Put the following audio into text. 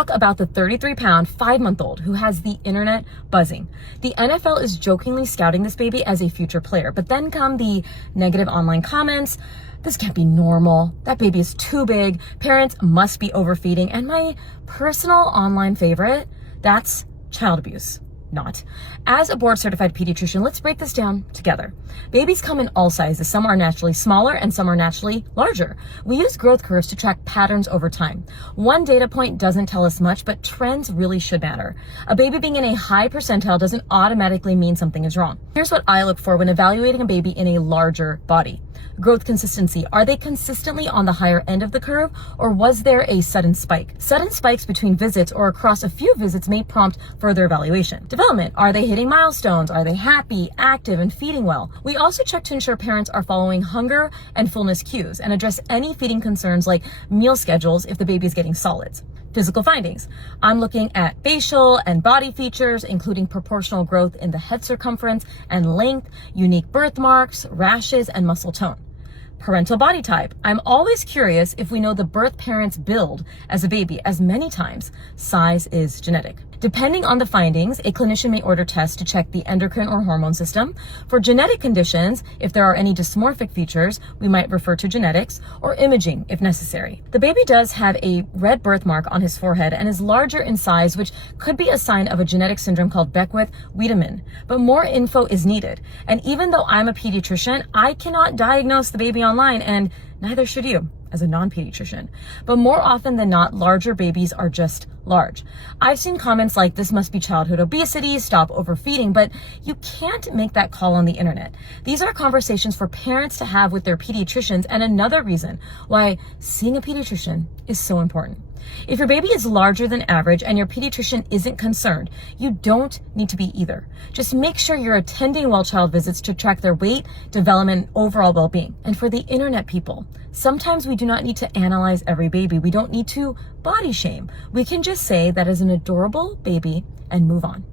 talk about the 33-pound, 5-month-old who has the internet buzzing. The NFL is jokingly scouting this baby as a future player, but then come the negative online comments. This can't be normal. That baby is too big. Parents must be overfeeding. And my personal online favorite, that's child abuse. Not. As a board certified pediatrician, let's break this down together. Babies come in all sizes. Some are naturally smaller and some are naturally larger. We use growth curves to track patterns over time. One data point doesn't tell us much, but trends really should matter. A baby being in a high percentile doesn't automatically mean something is wrong. Here's what I look for when evaluating a baby in a larger body. Growth consistency. Are they consistently on the higher end of the curve, or was there a sudden spike? Sudden spikes between visits or across a few visits may prompt further evaluation. Development. Are they hitting milestones? Are they happy, active, and feeding well? We also check to ensure parents are following hunger and fullness cues and address any feeding concerns like meal schedules if the baby is getting solids. Physical findings. I'm looking at facial and body features, including proportional growth in the head circumference and length, unique birthmarks, rashes, and muscle tone. Parental body type. I'm always curious if we know the birth parent's build as a baby, as many times size is genetic. Depending on the findings, a clinician may order tests to check the endocrine or hormone system. For genetic conditions, if there are any dysmorphic features, we might refer to genetics or imaging if necessary. The baby does have a red birthmark on his forehead and is larger in size, which could be a sign of a genetic syndrome called Beckwith-Wiedemann. But more info is needed. And even though I'm a pediatrician, I cannot diagnose the baby online, and neither should you as a non-pediatrician. But more often than not, larger babies are just large. I've seen comments like, this must be childhood obesity, stop overfeeding, but you can't make that call on the internet. These are conversations for parents to have with their pediatricians, and another reason why seeing a pediatrician is so important. If your baby is larger than average and your pediatrician isn't concerned, you don't need to be either. Just make sure you're attending well-child visits to track their weight, development, and overall well-being. And for the internet people, sometimes we do not need to analyze every baby. We don't need to body shame. We can just say that is an adorable baby and move on.